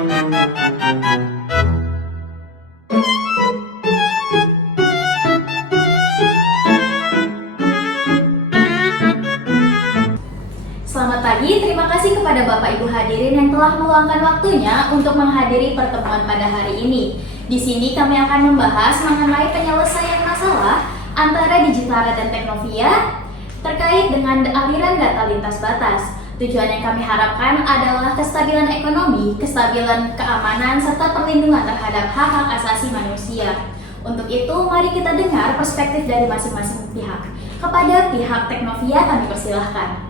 Selamat pagi, terima kasih kepada Bapak Ibu hadirin yang telah meluangkan waktunya untuk menghadiri pertemuan pada hari ini. Di sini kami akan membahas mengenai penyelesaian masalah antara Digitara dan Teknovia terkait dengan aliran data lintas batas. Tujuan yang kami harapkan adalah kestabilan ekonomi, kestabilan keamanan, serta perlindungan terhadap hak-hak asasi manusia. Untuk itu, mari kita dengar perspektif dari masing-masing pihak. Kepada pihak Teknovia kami persilahkan.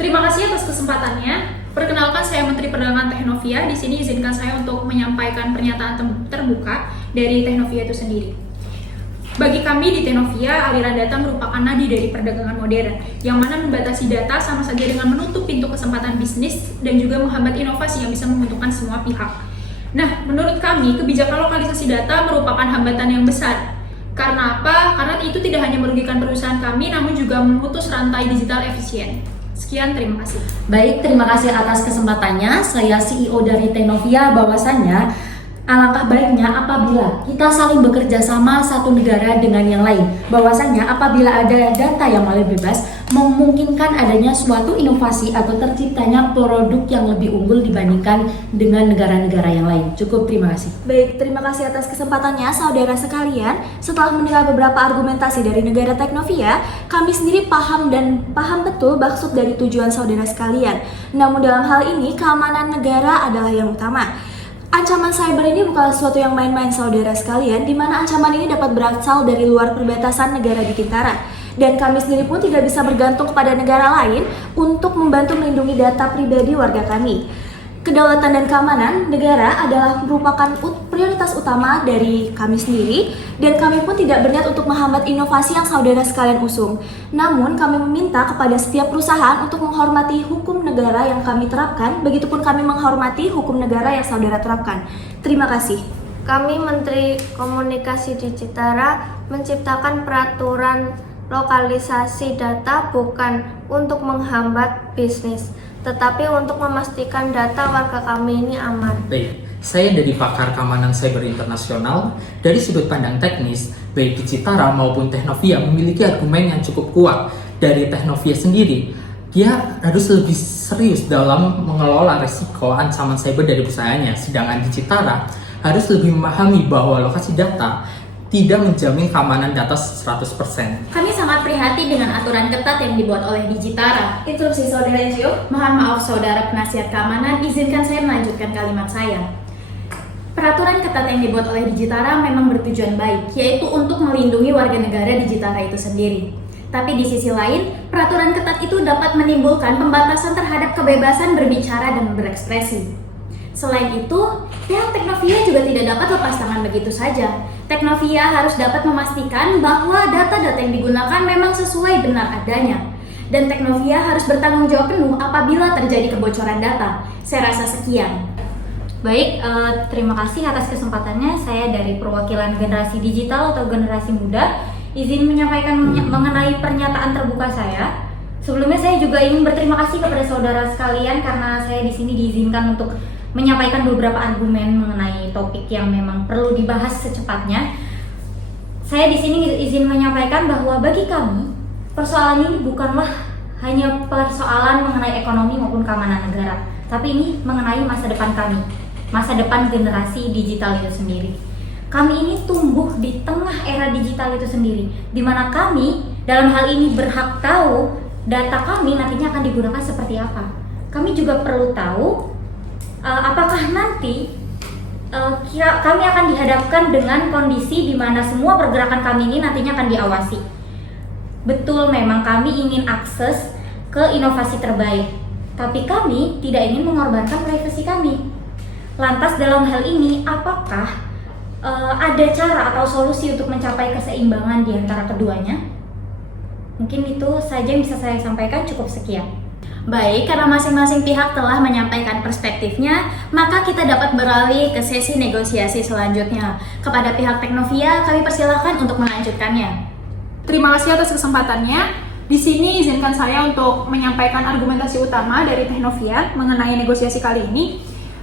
Terima kasih atas kesempatannya. Perkenalkan, saya Menteri Perdagangan Teknovia. Di sini izinkan saya untuk menyampaikan pernyataan terbuka dari Teknovia itu sendiri. Bagi kami di Teknovia, aliran data merupakan nadi dari perdagangan modern, yang mana membatasi data sama saja dengan menutup pintu kesempatan bisnis dan juga menghambat inovasi yang bisa menguntungkan semua pihak. Nah, menurut kami, kebijakan lokalisasi data merupakan hambatan yang besar. Karena apa? Karena itu tidak hanya merugikan perusahaan kami, namun juga memutus rantai digital efisien. Sekian, terima kasih. Baik, terima kasih atas kesempatannya. Saya CEO dari Teknovia. Bahwasannya alangkah baiknya apabila kita saling bekerja sama satu negara dengan yang lain. Bahwasannya apabila ada data yang mengalir bebas, memungkinkan adanya suatu inovasi atau terciptanya produk yang lebih unggul dibandingkan dengan negara-negara yang lain. Cukup, terima kasih. Baik, terima kasih atas kesempatannya saudara sekalian. Setelah mendengar beberapa argumentasi dari negara Teknovia, kami sendiri paham betul maksud dari tujuan saudara sekalian. Namun dalam hal ini, keamanan negara adalah yang utama. Ancaman cyber ini bukanlah sesuatu yang main-main saudara sekalian, di mana ancaman ini dapat berasal dari luar perbatasan negara Digitara. Dan kami sendiri pun tidak bisa bergantung kepada negara lain untuk membantu melindungi data pribadi warga kami. Kedaulatan dan keamanan negara adalah merupakan prioritas utama dari kami sendiri, dan kami pun tidak berniat untuk menghambat inovasi yang saudara sekalian usung. Namun kami meminta kepada setiap perusahaan untuk menghormati hukum negara yang kami terapkan, begitupun kami menghormati hukum negara yang saudara terapkan. Terima kasih. Kami Menteri Komunikasi Digitara menciptakan peraturan lokalisasi data bukan untuk menghambat bisnis, tetapi untuk memastikan data warga kami ini aman. Baik, saya dari pakar keamanan cyber internasional. Dari sudut pandang teknis, baik Digitara maupun Teknovia memiliki argumen yang cukup kuat. Dari Teknovia sendiri, dia harus lebih serius dalam mengelola risiko ancaman cyber dari usahanya, sedangkan Digitara harus lebih memahami bahwa lokasi data tidak menjamin keamanan data 100%. Kami sangat prihatin dengan aturan ketat yang dibuat oleh Digitara. Interupsi saudara Ezio. Mohon maaf saudara penasihat keamanan, izinkan saya melanjutkan kalimat saya. Peraturan ketat yang dibuat oleh Digitara memang bertujuan baik, yaitu untuk melindungi warga negara Digitara itu sendiri. Tapi di sisi lain, peraturan ketat itu dapat menimbulkan pembatasan terhadap kebebasan berbicara dan berekspresi. Selain itu, pihak Teknovia juga tidak dapat lepas tangan begitu saja. Teknovia harus dapat memastikan bahwa data-data yang digunakan memang sesuai benar adanya. Dan Teknovia harus bertanggung jawab penuh apabila terjadi kebocoran data. Saya rasa sekian. Baik, terima kasih atas kesempatannya. Saya dari perwakilan generasi digital atau generasi muda izin menyampaikan mengenai pernyataan terbuka saya. Sebelumnya saya juga ingin berterima kasih kepada saudara sekalian karena saya di sini diizinkan untuk menyampaikan beberapa argumen mengenai topik yang memang perlu dibahas secepatnya. Saya di sini izin menyampaikan bahwa bagi kami persoalan ini bukanlah hanya persoalan mengenai ekonomi maupun keamanan negara, tapi ini mengenai masa depan kami, masa depan generasi digital itu sendiri. Kami ini tumbuh di tengah era digital itu sendiri, di mana kami dalam hal ini berhak tahu data kami nantinya akan digunakan seperti apa. Kami juga perlu tahu apakah nanti kami akan dihadapkan dengan kondisi di mana semua pergerakan kami ini nantinya akan diawasi. Betul, memang kami ingin akses ke inovasi terbaik, tapi kami tidak ingin mengorbankan privasi kami. Lantas dalam hal ini, apakah ada cara atau solusi untuk mencapai keseimbangan di antara keduanya? Mungkin itu saja yang bisa saya sampaikan, cukup sekian. Baik, karena masing-masing pihak telah menyampaikan perspektifnya, maka kita dapat beralih ke sesi negosiasi selanjutnya. Kepada pihak Teknovia, kami persilahkan untuk melanjutkannya. Terima kasih atas kesempatannya. Di sini izinkan saya untuk menyampaikan argumentasi utama dari Teknovia mengenai negosiasi kali ini.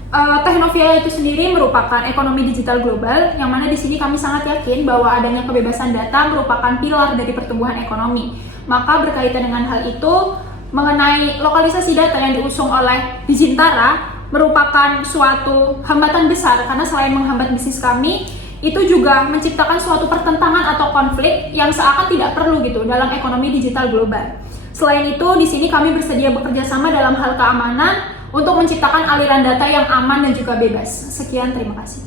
Technovia itu sendiri merupakan ekonomi digital global, yang mana di sini kami sangat yakin bahwa adanya kebebasan data merupakan pilar dari pertumbuhan ekonomi. Maka berkaitan dengan hal itu, mengenai lokalisasi data yang diusung oleh Digitara merupakan suatu hambatan besar, karena selain menghambat bisnis kami, itu juga menciptakan suatu pertentangan atau konflik yang seakan tidak perlu gitu dalam ekonomi digital global. Selain itu, di sini kami bersedia bekerja sama dalam hal keamanan untuk menciptakan aliran data yang aman dan juga bebas. Sekian, terima kasih.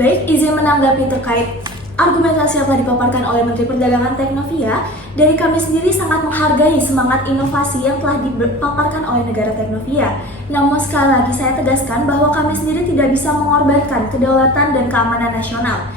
Baik, izin menanggapi terkait argumentasi yang telah dipaparkan oleh Menteri Perdagangan Teknovia. Dari kami sendiri sangat menghargai semangat inovasi yang telah dipaparkan oleh negara Teknovia. Namun sekali lagi saya tegaskan bahwa kami sendiri tidak bisa mengorbankan kedaulatan dan keamanan nasional.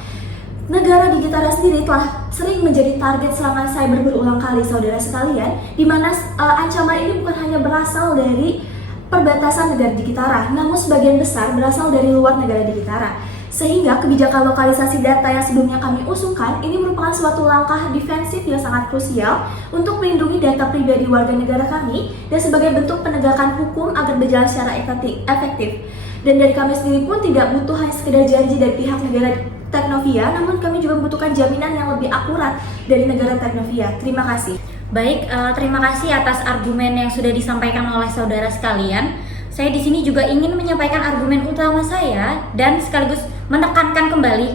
Negara Digitara sendiri telah sering menjadi target serangan cyber berulang kali, saudara sekalian, di mana ancaman ini bukan hanya berasal dari perbatasan negara Digitara, namun sebagian besar berasal dari luar negara Digitara. Sehingga kebijakan lokalisasi data yang sebelumnya kami usungkan ini merupakan suatu langkah defensif yang sangat krusial untuk melindungi data pribadi warga negara kami dan sebagai bentuk penegakan hukum agar berjalan secara efektif. Dan dari kami sendiri pun tidak butuh hanya sekedar janji dari pihak negara Teknovia, namun kami juga membutuhkan jaminan yang lebih akurat dari negara Teknovia. Terima kasih. Baik, terima kasih atas argumen yang sudah disampaikan oleh saudara sekalian. Saya di sini juga ingin menyampaikan argumen utama saya dan sekaligus menekankan kembali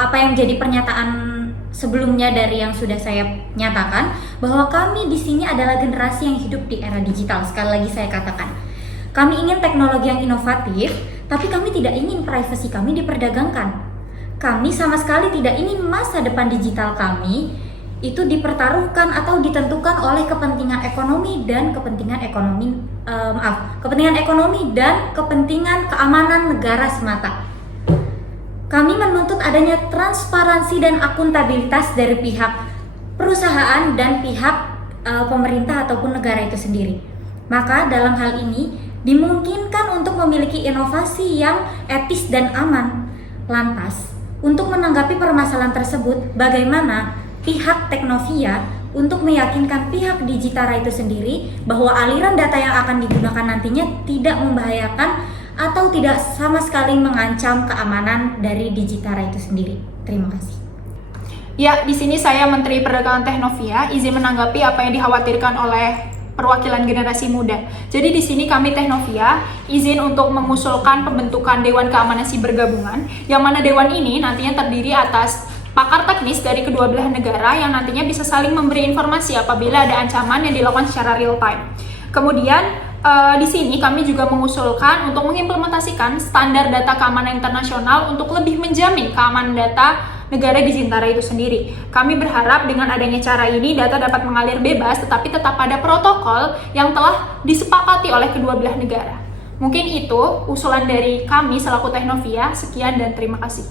apa yang menjadi pernyataan sebelumnya dari yang sudah saya nyatakan, bahwa kami di sini adalah generasi yang hidup di era digital. Sekali lagi saya katakan, kami ingin teknologi yang inovatif, tapi kami tidak ingin privasi kami diperdagangkan. Kami sama sekali tidak ingin masa depan digital kami itu dipertaruhkan atau ditentukan oleh kepentingan ekonomi dan kepentingan kepentingan keamanan negara semata. Kami menuntut adanya transparansi dan akuntabilitas dari pihak perusahaan dan pihak pemerintah ataupun negara itu sendiri. Maka dalam hal ini dimungkinkan untuk memiliki inovasi yang etis dan aman. Lantas, untuk menanggapi permasalahan tersebut, bagaimana pihak Teknovia untuk meyakinkan pihak Digitara itu sendiri bahwa aliran data yang akan digunakan nantinya tidak membahayakan atau tidak sama sekali mengancam keamanan dari Digitara itu sendiri. Terima kasih. Ya, di sini saya Menteri Perdagangan Teknovia izin menanggapi apa yang dikhawatirkan oleh perwakilan generasi muda. Jadi di sini kami Teknovia izin untuk mengusulkan pembentukan Dewan Keamanan Siber Gabungan, yang mana dewan ini nantinya terdiri atas pakar teknis dari kedua belah negara yang nantinya bisa saling memberi informasi apabila ada ancaman yang dilakukan secara real time. Kemudian di sini kami juga mengusulkan untuk mengimplementasikan standar data keamanan internasional untuk lebih menjamin keamanan data negara Digitara itu sendiri. Kami berharap dengan adanya cara ini data dapat mengalir bebas, tetapi tetap pada protokol yang telah disepakati oleh kedua belah negara. Mungkin itu usulan dari kami selaku Teknovia. Sekian dan terima kasih.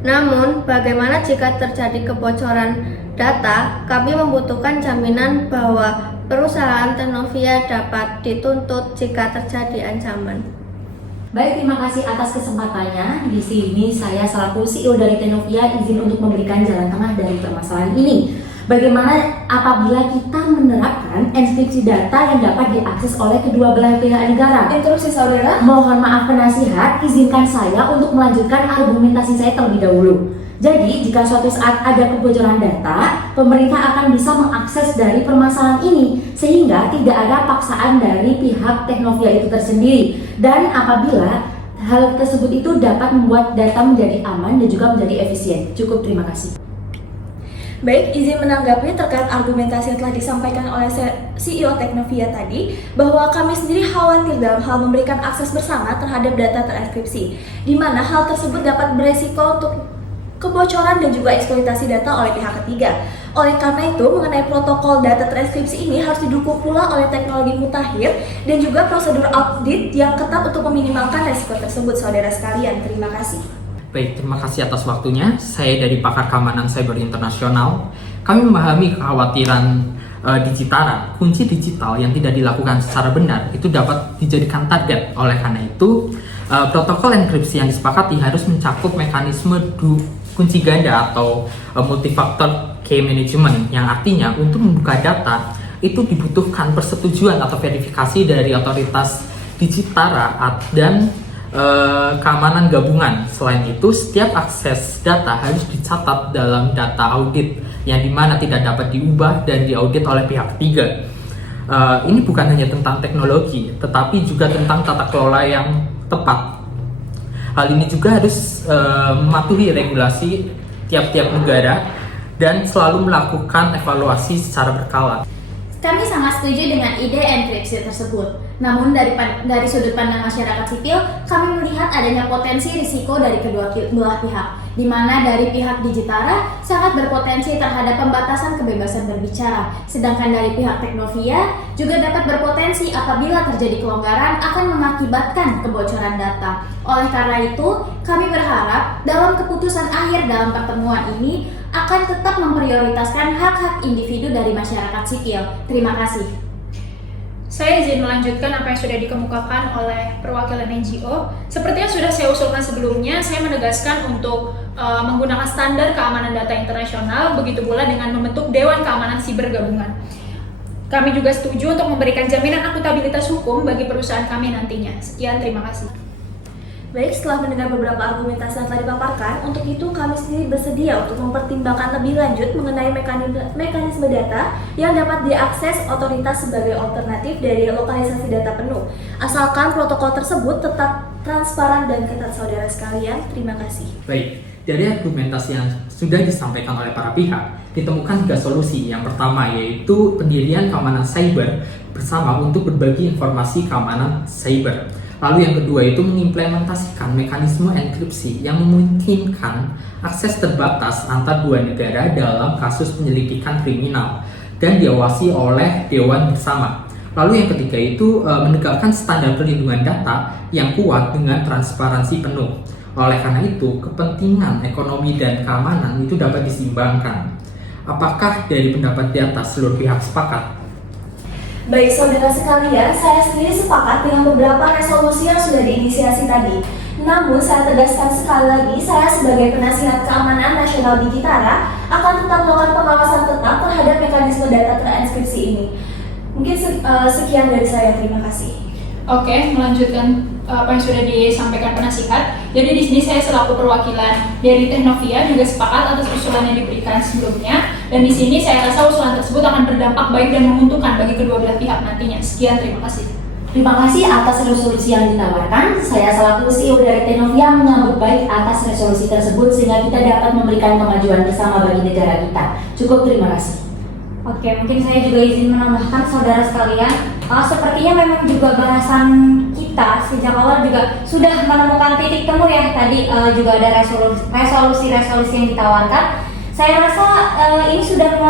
Namun, bagaimana jika terjadi kebocoran data? Kami membutuhkan jaminan bahwa perusahaan Teknovia dapat dituntut jika terjadi ancaman. Baik, terima kasih atas kesempatannya. Di sini saya selaku CEO dari Teknovia izin untuk memberikan jalan tengah dari permasalahan ini. Bagaimana apabila kita menerapkan enkripsi data yang dapat diakses oleh kedua belah pihak negara? Interupsi saudara. Mohon maaf penasihat, izinkan saya untuk melanjutkan argumentasi saya terlebih dahulu. Jadi, jika suatu saat ada kebocoran data, pemerintah akan bisa mengakses dari permasalahan ini, sehingga tidak ada paksaan dari pihak Teknovia itu tersendiri. Dan apabila hal tersebut itu dapat membuat data menjadi aman dan juga menjadi efisien. Cukup, terima kasih. Baik, izin menanggapi terkait argumentasi yang telah disampaikan oleh CEO Teknovia tadi, bahwa kami sendiri khawatir dalam hal memberikan akses bersama terhadap data terenkripsi, di mana hal tersebut dapat beresiko untuk kebocoran dan juga eksploitasi data oleh pihak ketiga. Oleh karena itu, mengenai protokol data terenkripsi ini harus didukung pula oleh teknologi mutakhir dan juga prosedur audit yang ketat untuk meminimalkan resiko tersebut, saudara sekalian. Terima kasih. Baik, terima kasih atas waktunya. Saya dari Pakar Keamanan Cyber Internasional. Kami memahami kekhawatiran Digitara. Kunci digital yang tidak dilakukan secara benar itu dapat dijadikan target. Oleh karena itu, protokol enkripsi yang disepakati harus mencakup mekanisme kunci ganda atau multifactor key management, yang artinya untuk membuka data itu dibutuhkan persetujuan atau verifikasi dari otoritas Digitara dan keamanan gabungan. Selain itu, setiap akses data harus dicatat dalam data audit yang dimana tidak dapat diubah dan diaudit oleh pihak ketiga. Ini bukan hanya tentang teknologi, tetapi juga tentang tata kelola yang tepat. Hal ini juga harus mematuhi regulasi tiap-tiap negara dan selalu melakukan evaluasi secara berkala. Kami sangat setuju dengan ide enkripsi tersebut. Namun dari sudut pandang masyarakat sipil, kami melihat adanya potensi risiko dari kedua belah pihak, di mana dari pihak Digitara sangat berpotensi terhadap pembatasan kebebasan berbicara, sedangkan dari pihak Teknovia juga dapat berpotensi apabila terjadi kelonggaran akan mengakibatkan kebocoran data. Oleh karena itu, kami berharap dalam keputusan akhir dalam pertemuan ini akan tetap memprioritaskan hak-hak individu dari masyarakat sipil. Terima kasih. Saya izin melanjutkan apa yang sudah dikemukakan oleh perwakilan NGO. Seperti yang sudah saya usulkan sebelumnya, saya menegaskan untuk menggunakan standar keamanan data internasional, begitu pula dengan membentuk Dewan Keamanan Siber Gabungan. Kami juga setuju untuk memberikan jaminan akuntabilitas hukum bagi perusahaan kami nantinya. Sekian, terima kasih. Baik, setelah mendengar beberapa argumentasi yang telah dipaparkan, untuk itu kami sendiri bersedia untuk mempertimbangkan lebih lanjut mengenai mekanisme data yang dapat diakses otoritas sebagai alternatif dari lokalisasi data penuh. Asalkan protokol tersebut tetap transparan dan ketat, saudara sekalian. Terima kasih. Baik, dari argumentasi yang sudah disampaikan oleh para pihak, ditemukan 3 solusi. Yang pertama yaitu pendirian keamanan cyber bersama untuk berbagi informasi keamanan cyber. Lalu yang kedua itu mengimplementasikan mekanisme enkripsi yang memungkinkan akses terbatas antar dua negara dalam kasus penyelidikan kriminal dan diawasi oleh Dewan Bersama. Lalu yang ketiga itu menegakkan standar perlindungan data yang kuat dengan transparansi penuh. Oleh karena itu, kepentingan ekonomi dan keamanan itu dapat diseimbangkan. Apakah dari pendapat di atas seluruh pihak sepakat? Baik, saudara sekalian, saya sendiri sepakat dengan beberapa resolusi yang sudah diinisiasi tadi. Namun, saya tegaskan sekali lagi, saya sebagai penasihat keamanan nasional Digitara akan tetap melakukan pengawasan tetap terhadap mekanisme data terenskripsi ini. Mungkin sekian dari saya, terima kasih. Oke, melanjutkan apa yang sudah disampaikan penasihat. Jadi di sini saya selaku perwakilan dari Teknovia juga sepakat atas usulan yang diberikan sebelumnya. Dan di sini saya rasa usulan tersebut akan berdampak baik dan menguntungkan bagi kedua belah pihak nantinya. Sekian, terima kasih. Terima kasih atas resolusi yang ditawarkan. Saya selaku CEO dari Teknovia menyambut baik atas resolusi tersebut sehingga kita dapat memberikan kemajuan bersama bagi negara kita. Cukup, terima kasih. Oke, mungkin saya juga izin menambahkan saudara sekalian, sepertinya memang juga bahasan kita sejak awal juga sudah menemukan titik temu ya. Tadi juga ada resolusi-resolusi yang ditawarkan. Saya rasa ini sudah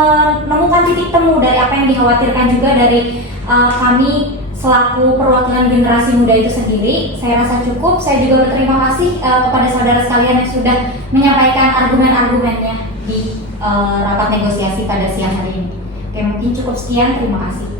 menemukan titik temu dari apa yang dikhawatirkan juga dari kami selaku perwakilan generasi muda itu sendiri. Saya rasa cukup. Saya juga berterima kasih kepada saudara sekalian yang sudah menyampaikan argumen-argumennya di rapat negosiasi pada siang hari ini. Oke, mungkin cukup sekian. Terima kasih.